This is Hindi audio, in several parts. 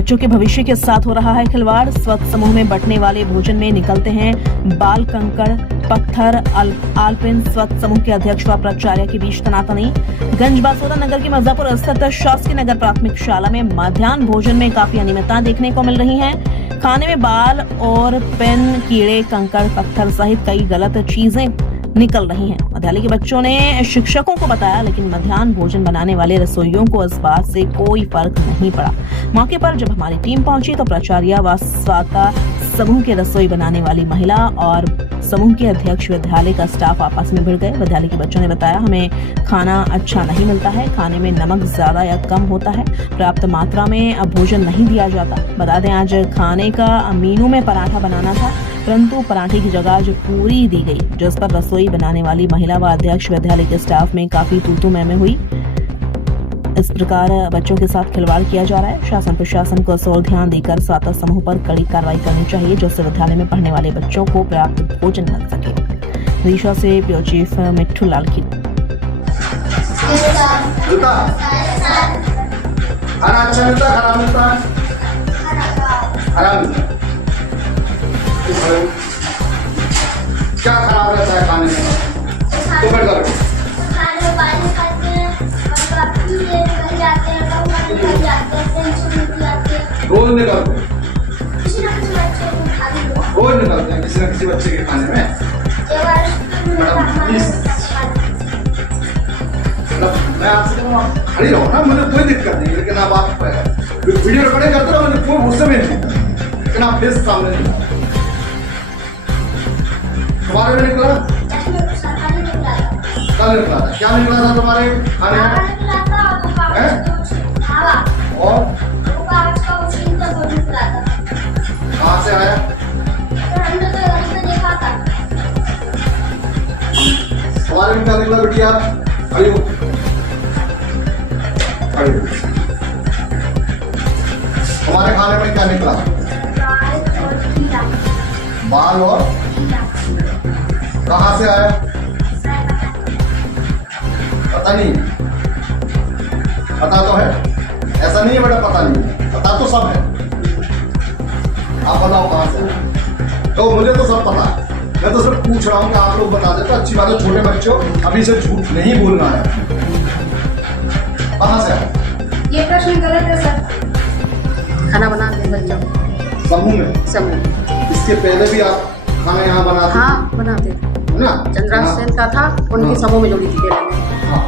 बच्चों के भविष्य के साथ हो रहा है खिलवाड़। स्वच्छ समूह में बंटने वाले भोजन में निकलते हैं बाल, कंकड़, पत्थर। आलपिन स्वच्छ समूह के अध्यक्ष व प्राचार्य के बीच तनातनी। गंजबासौदा नगर की मिर्जापुर स्थित शासकीय नगर प्राथमिक शाला में मध्याह्न भोजन में काफी अनियमितता देखने को मिल रही है। खाने में बाल और पेन, कीड़े, कंकड़, पत्थर सहित कई गलत चीजें निकल रही हैं। विद्यालय के बच्चों ने शिक्षकों को बताया, लेकिन मध्याह्न भोजन बनाने वाले रसोइयों को इस बात से कोई फर्क नहीं पड़ा। मौके पर जब हमारी टीम पहुंची तो प्राचार्य व स्वाता समूह के रसोई बनाने वाली महिला और समूह के अध्यक्ष विद्यालय का स्टाफ आपस में भिड़ गए। विद्यालय के बच्चों ने बताया, हमें खाना अच्छा नहीं मिलता है, खाने में नमक ज्यादा या कम होता है, पर्याप्त मात्रा में अब भोजन नहीं दिया जाता। बता दें, आज खाने का मेनू में पराठा बनाना था, परंतु पराठे की जगह आज पूरी दी गई, जिस पर रसोई बनाने वाली महिला व अध्यक्ष विद्यालय के स्टाफ में काफी तू-तू मैं-मैं हुई। इस प्रकार बच्चों के साथ खिलवाड़ किया जा रहा है। शासन प्रशासन को इस ओर ध्यान देकर स्वाता समूह पर कड़ी कार्रवाई करनी चाहिए, जिससे विद्यालय में पढ़ने वाले बच्चों को पर्याप्त भोजन मिल सके। विदिशा से ब्यूरो चीफ मिट्ठू लाल की। क्या खराब रहता है खाने में? तो कर दो। रोज निकलते हैं, रोज निकलते हैं किसी न किसी बच्चे के खाने में। मैडम प्लीज, मैं आपसे कहूँ आप खड़ी रहो ना, मुझे कोई दिक्कत नहीं, लेकिन आप वीडियो रिकॉर्डिंग करते रहो, मुझे कोई गुस्से में नहीं, लेकिन आप फेस सामने नहीं। तुम्हारे में निकला? कल निकला था। क्या निकला था तुम्हारे खाने में? और कहाँ से आया? तुम्हारे में क्या निकला बिटिया? खड़ी हो, खड़ी हो। तुम्हारे खाने में क्या निकला? बाल और कहाँ से आया? पता नहीं, पता तो है, ऐसा नहीं है बेटा पता नहीं, पता तो सब है। आप बताओ कहाँ से? तो मुझे तो सब पता है, मैं तो सिर्फ पूछ रहा हूँ कि आप लोग बता देते। अच्छी बात है, छोटे बच्चों अभी से झूठ नहीं बोलना है। कहाँ से आया? ये प्रश्न गलत है सर। खाना बनाते हैं बच्चों समूह में? समूह। इसके पहले भी आप खाना यहाँ बनाते? हाँ बनाते थे ना, चंद्रा सेन का था, उनके समूह में जोड़ी थी पहले में। हाँ,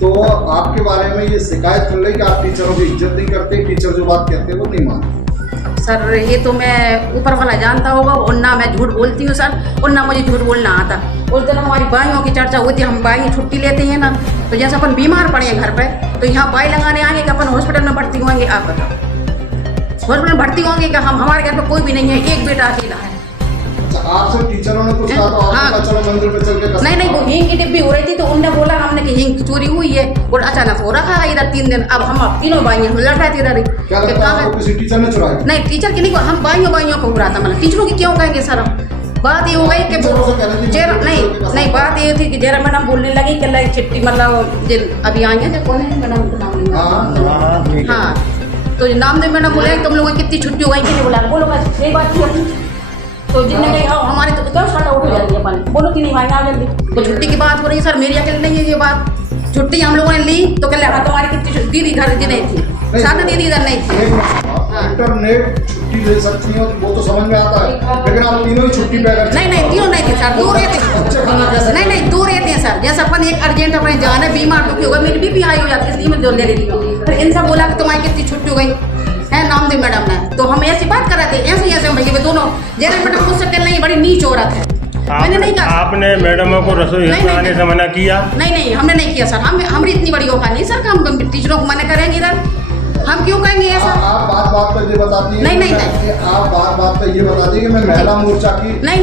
तो आपके बारे में ये शिकायत चल रही कि आप टीचरों की इज्जत नहीं करते, टीचर जो बात कहते हैं वो नहीं मानते। सर ये तो मैं ऊपर वाला जानता होगा, और ना मैं झूठ बोलती हूँ सर, और ना मुझे झूठ बोलना आता। उस दिन हमारी बाइयों की चर्चा होती है, हम बाई छुट्टी लेते हैं ना, तो जैसे अपन बीमार पड़े हैं घर पे, तो यहाँ बाई लगाने आएंगे कि अपन हॉस्पिटल में भर्ती होंगे। आप बताओ, हॉस्पिटल में भर्ती होंगे कि हम, हमारे घर पे कोई भी नहीं है, एक बेटा अकेला है। आपसे टीचरों ने कुछ कहा तो आपने कहा चलो मंदिर पे चल के? नहीं, वो हींग की डिब्बी हो रही थी, तो उनने बोला हमने कि हींग चोरी हुई है, और अचानक हो रखा है इधर 3 दिन। अब हम तीनों बाइयां हम लड़ रहे थे इधर ही। क्या लगता है आपको किसी टीचर ने चुराई? नहीं, टीचर की नहीं, हम बाइयों को हो रहा था, मतलब टीचरों की क्यों कहेंगे सर? बात ये हो गई कि नहीं, बात ये थी कि जरा मैडम बोलने लगी कि चिट्ठी मतलब अभी आई है कौन है मैडम? हाँ, तो नाम दे मैडम बोले तुम लोगों की कितनी छुट्टी हो गई, कि नहीं बोला, बोलो सही बात थी। तो जिनने कही हाँ हमारे तो क्या शाटा उठ जाती है अपन, बोलो कि नहीं भाई आओ जल्दी। तो छुट्टी की बात हो रही है सर, मेरी अकेले नहीं है ये बात। छुट्टी हम लोगों ने ली तो कह हाँ तुम्हारी कितनी दीदी घर की नहीं थी, सारा दीदी इधर नहीं थी। इंटरनेट छुट्टी ले सकती है वो तो समझ में आता है, लेकिन आप तीनों ही छुट्टी पे? नहीं, तीनों नहीं थी सर, 2 रहते। नहीं, 2 रहते हैं सर। जैसे अपन एक अर्जेंट अपने जाना बीमार दुखी होगा, मेरी बीपी हाई हो जाती है, इसलिए मैं ले रही थी। फिर इनसे बोला कि तुम्हारी कितनी छुट्टी हो गई है नाम दे मैडम ने, तो हम ऐसी बात कर रहे थे, ऐसे भैया दोनों जैसे मैडम मुझसे कहने लगी बड़ी नीच औरत है। मैंने नहीं कहा। आपने मैडम को रसोई बनाने से मना किया? नहीं, हमने नहीं किया सर। हमारी इतनी बड़ी औकात नहीं सर, हम टीचरों को मना करेंगे इधर, हम क्यों कहेंगे ऐसा? आप बात पर ये बताती हैं? नहीं, आप बात पर ये बताती है कि मैं महिला मोर्चा की? नहीं,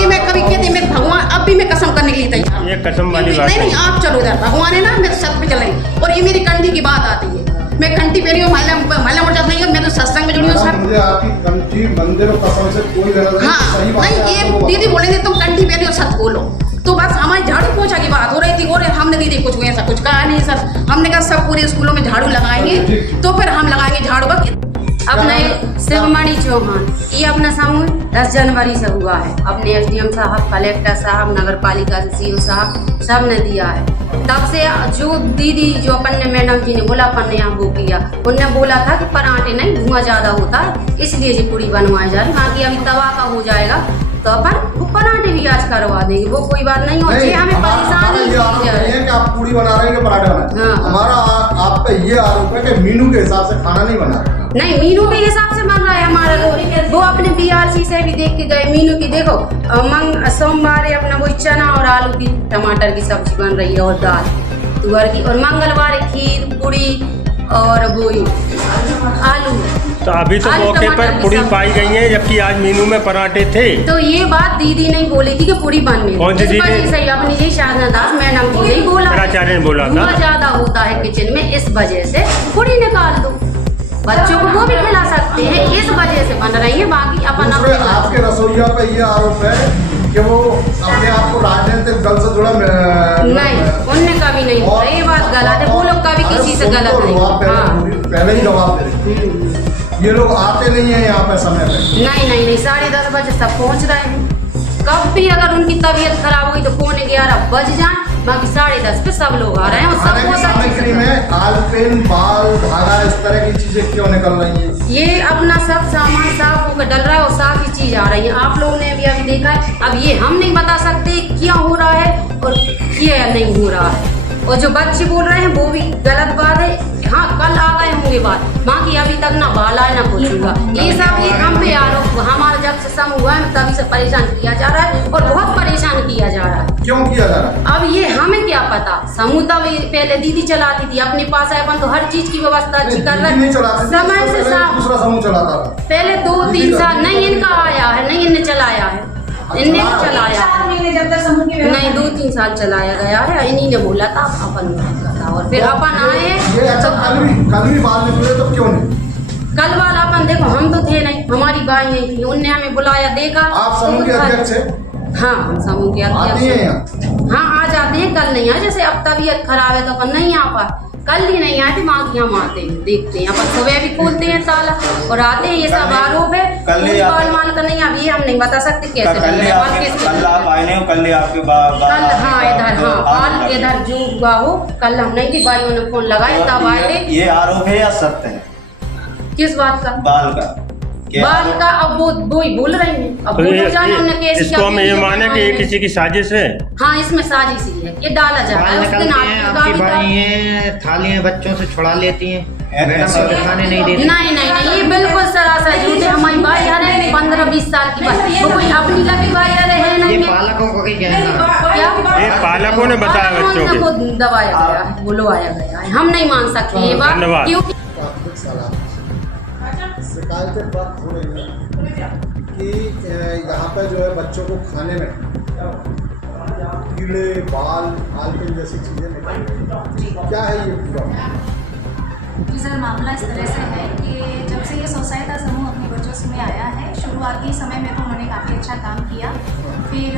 ये मैं कभी कहती, मैं भगवान अब भी मैं कसम करने के लिए तैयार। ये कसम वाली बात नहीं, आप चलो इधर, भगवान है ना, मैं सच पे चल रही। और ये मेरी कंठी की बात आती है, मैं घंटी पहनी हूँ, महिला मोर्चा नहीं है, मैं तो सत्संग में जुड़ी हूँ सर। मुझे आपकी कंठी मंदिर और कसम से कोई लेना नहीं। हाँ, नहीं, ये दीदी बोलेंगे तुम कंठी पहनी हो सच बोलो, तो बस हमारी झाड़ू पोछा की बात हो रही थी। और हमने दीदी कुछ ऐसा कुछ कहा नहीं सर, हमने कहा सब पूरे स्कूलों में झाड़ू लगाएंगे, तो फिर हम लगाएंगे झाड़ू। बस अपने शिवमणि चौहान, ये अपना समूह 10 जनवरी से हुआ है। अपने एसडीएम साहब, कलेक्टर साहब, नगर पालिका से सीओ साहब सब ने दिया है। तब से जो दीदी जो अपन ने मैडम जी ने बोला अपन ने यहाँ वो किया, उनने बोला था कि पराठे नहीं धुआं ज्यादा होता है इसलिए ये पूरी बनवाई जा रही। बाकी अभी तवा का हो जाएगा तो अपन वो पराठे भी आज करवा देंगे, वो कोई बात नहीं हो। जी हमें परेशानी है कि आप पूरी बना रहे हैं कि पराठे बना रहे हैं। हमारा आप पे ये आरोप है कि मीनू के हिसाब से खाना नहीं बना रहे। नहीं, मीनू के हिसाब से बन रहा है हमारा लोग। वो अपने बीआरसी से भी देख के गए मीनू की, देखो सोमवार अपना वही चना और आलू की टमाटर की सब्जी बन रही है और दाल तुअर की, और मंगलवार खीर पूड़ी और वही आलू। तो अभी तो मौके पर पूरी पाई गई है जबकि आज मीनू में पराठे थे। तो ये बात दीदी नहीं बोली थी कि पूरी बनने। कौन सी दीदी? सही अपनी जी शाहनदास मैडम जी ने बोला, प्राचार्य ने बोला था ज्यादा होता है किचन में इस वजह से पूरी निकाल दो, बच्चों को वो भी खिला सकते हैं, इस वजह से बन रही है। बाकी अपन आपके रसोइया पे ये आरोप है कि वो अपने आप को राजनीतिक दल से जुड़ा नहीं, उनने कभी नहीं बोला, ये बात गलत है। वो लोग कभी किसी से गलत नहीं। पहले ही जवाब दे, ये लोग आते नहीं है यहाँ पे समय पे। नहीं 10:30 बजे सब पहुँच रहे हैं। कब भी अगर उनकी तबीयत खराब हुई तो 11:45 बज जाए, बाकी 10:30 पे सब लोग आ रहे हैं। और सबको सामग्री में आलपेन बाल धागा इस तरह की चीजें क्यों निकल रही हैं? ये अपना सब सामान साफ होकर डल रहा है और साफ ही चीज आ रही है। आप लोगों ने भी अभी देखा है। अब ये हम नहीं बता सकते क्या हो रहा है और क्या नहीं हो रहा है, और जो बच्चे बोल रहे हैं वो भी गलत बात है। हाँ, कल आ गए होंगे बात, बाकी अभी तक ना बाल आए ना कुछ हुआ। ये सब एक हम पे आरोप, हमारा जब से समूह हुआ है तभी से परेशान किया जा रहा है और बहुत परेशान किया जा रहा है। क्यों किया जा रहा है? अब ये हमें क्या पता। समूह तब पहले दीदी चलाती थी अपने पास है, अपन तो हर चीज की व्यवस्था अच्छी कर रहे हैं। समय से दूसरा समूह चलाता था पहले 2-3 साल नहीं इनका आया है, नहीं इनने चलाया है, इनने चलाया जब तक समूह की नहीं 2-3 साल चलाया गया है। इन्हीं ने बोला था अपन और फिर अपन आए। अच्छा, कल भी बाल निकले तो क्यों नहीं? कल वाला अपन देखो हम तो थे नहीं, हमारी बाई नहीं थी, उनने हमें बुलाया देखा। आप समूह के अध्यक्ष हैं? हाँ, हम समूह के अध्यक्ष। हाँ, आ जाते हैं, कल नहीं आए। जैसे अब तबीयत खराब है तो अपन नहीं आ पाए, कल ही नहीं आए थे। बाकी हम आते हैं, देखते हैं, अपन सुबह भी खोलते हैं ताला और आते हैं। ये सब आरोप है, बाल माल का नहीं। अब ये हम नहीं बता सकते कैसे कल आप आए नहीं हो, कल आपके कल हाँ इधर हाँ बाल इधर जो हुआ हो कल हम नहीं थी, भाइयों ने फोन लगाए तब आए थे। ये आरोप है या सत्य है? किस बात का? बाल का अब वो ही बोल रही है। अब तो इसको हम ये माने कि ये किसी की साजिश है? हाँ, इसमें साजिश ही है, ये डाला जा रहा है। उसके आपकी थालियां बच्चों से छुड़ा लेती हैं, खाने नहीं देती। नहीं, ये बिल्कुल सरासर झूठ है। हमारी भाई यार 15-20 साल की बात, वो कोई अपनी लगी भाई यार है नहीं। ये पालकों को कहीं कहना, ये पालकों ने बताया बच्चों को दबाया गया है, बुलवाया गया है। हम नहीं मान सकते ये बात, क्योंकि शिकायतें प्राप्त हो रही है कि यहाँ पे जो है बच्चों को खाने में कीड़े बाल आलपिन जैसी चीजें निकल रही हैं। क्या है ये पूरा? जी सर, मामला इस तरह से है कि जब से ये सोसाइटी समूह अपने बच्चों में आया है, शुरुआती समय में तो उन्होंने काफ़ी अच्छा काम किया। फिर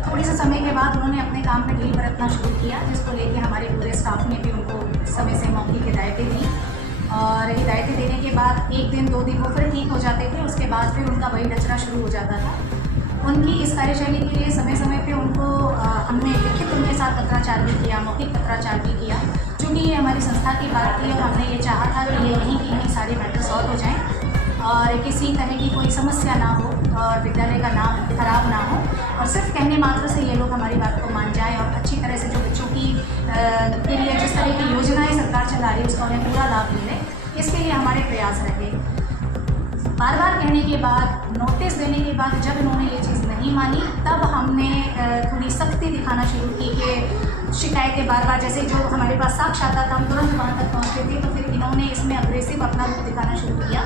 थोड़े से समय के बाद उन्होंने अपने काम में ढील बरतना शुरू किया, जिसको लेके हमारे पूरे स्टाफ ने भी उनको समय से मौखिक हिदायतें दी। और हिदायतें देने के बाद 1 दिन 2 दिन वो फिर ठीक हो जाते थे, उसके बाद फिर उनका वही लचरा शुरू हो जाता था। उनकी इस कार्यशैली के लिए समय समय पे उनको हमने लिखित उनके साथ पत्राचार भी किया, मौखिक पत्राचार भी किया, क्योंकि ये हमारी संस्था की बात थी और हमने ये चाहा था कि ये यहीं की यहीं सारे मैटर सॉल्व हो जाएं और किसी तरह की कोई समस्या ना हो और विद्यालय का नाम खराब ना हो, और सिर्फ कहने मात्र से ये लोग हमारी बात को मान जाएं और अच्छी तरह से जो बच्चों की के लिए जिस तरह की योजनाएं सरकार चला रही है उसका उन्हें पूरा लाभ मिले, इसके लिए हमारे प्रयास रहे। बार बार कहने के बाद, नोटिस देने के बाद जब इन्होंने ये चीज़ नहीं मानी, तब हमने थोड़ी सख्ती दिखाना शुरू की कि शिकायतें बार बार, जैसे जो हमारे पास साक्ष्य आता था हम तुरंत वहाँ तक पहुँचते थे, तो फिर इन्होंने इसमें अग्रेसिव अपना रूप दिखाना शुरू किया।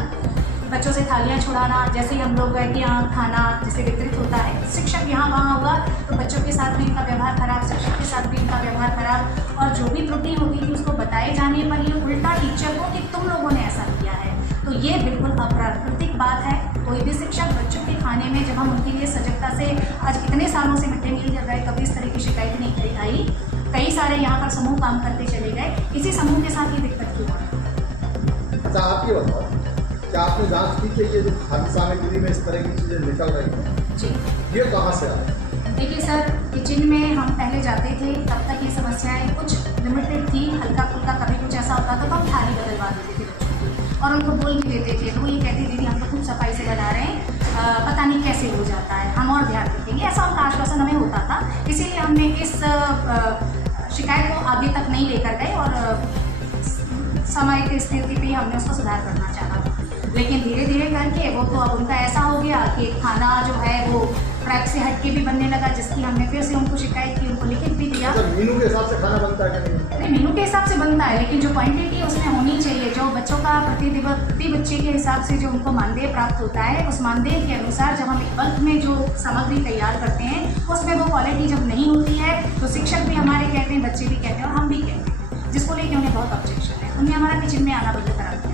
बच्चों से थालियाँ छुड़ाना, जैसे ही हम लोग गए कि यहाँ खाना जैसे वितरित होता है, शिक्षक यहाँ वहाँ हुआ तो बच्चों के साथ भी इनका व्यवहार खराब, शिक्षक के साथ भी इनका व्यवहार खराब, और जो भी त्रुटि होती थी उसको बताए जाने पर ये उल्टा टीचर को कि तुम लोगों ने ऐसा किया है। तो ये बिल्कुल अप्राकृतिक बात है। कोई भी शिक्षक बच्चों के खाने में, जब हम उनके लिए सजगता से आज इतने सालों से मिड डे मील चल रहा है, कभी इस तरह की शिकायत नहीं आई। कई सारे यहाँ पर समूह काम करते चले गए, इसी समूह के साथ ये दिक्कत क्यों? अच्छा, आप ये बताओ क्या आपने जांच की कि ये जो खाद्य सामग्री में इस तरह की चीजें निकल रही हैं जी ये कहाँ से आ रहा है? देखिए सर, किचन में हम पहले जाते थे तब तक ये समस्याएं कुछ लिमिटेड थी, हल्का फुल्का कभी कुछ ऐसा होता था तो हम थाली बदलवा देते थे बच्चों की और उनको बोल भी देते थे। तो वो ये कहते दीदी हम तो खूब सफाई से बना रहे हैं, पता नहीं कैसे हो जाता है, हम और ध्यान रखेंगे, ऐसा उनका आश्वासन हमें होता था। इसीलिए हमने इस शिकायत को आगे तक नहीं लेकर गए और समय की स्थिति पे हमने उसको सुधार करना चाहा। लेकिन धीरे धीरे करके वो तो अब उनका ऐसा हो गया कि खाना जो है वो ट्रैक से हट के भी बनने लगा, जिसकी हमने फिर से उनको शिकायत की, उनको लिखित भी दिया। तो मेनू के हिसाब से खाना बनता है कि नहीं? नहीं, मेनू के हिसाब से बनता है, लेकिन जो क्वांटिटी उसमें होनी चाहिए, जो बच्चों का प्रति बच्चे के हिसाब से जो उनको मानदेय प्राप्त होता है, उस मानदेय के अनुसार जब हम एक बल्क में जो सामग्री तैयार करते हैं उसमें वो क्वालिटी जब नहीं होती है तो शिक्षक भी हमारे कहते हैं, बच्चे भी कहते हैं और हम भी कहते हैं, जिसको लेकर उन्हें बहुत ऑब्जेक्शन है। उन्हें हमारा किचन में आना बंद करा दिया।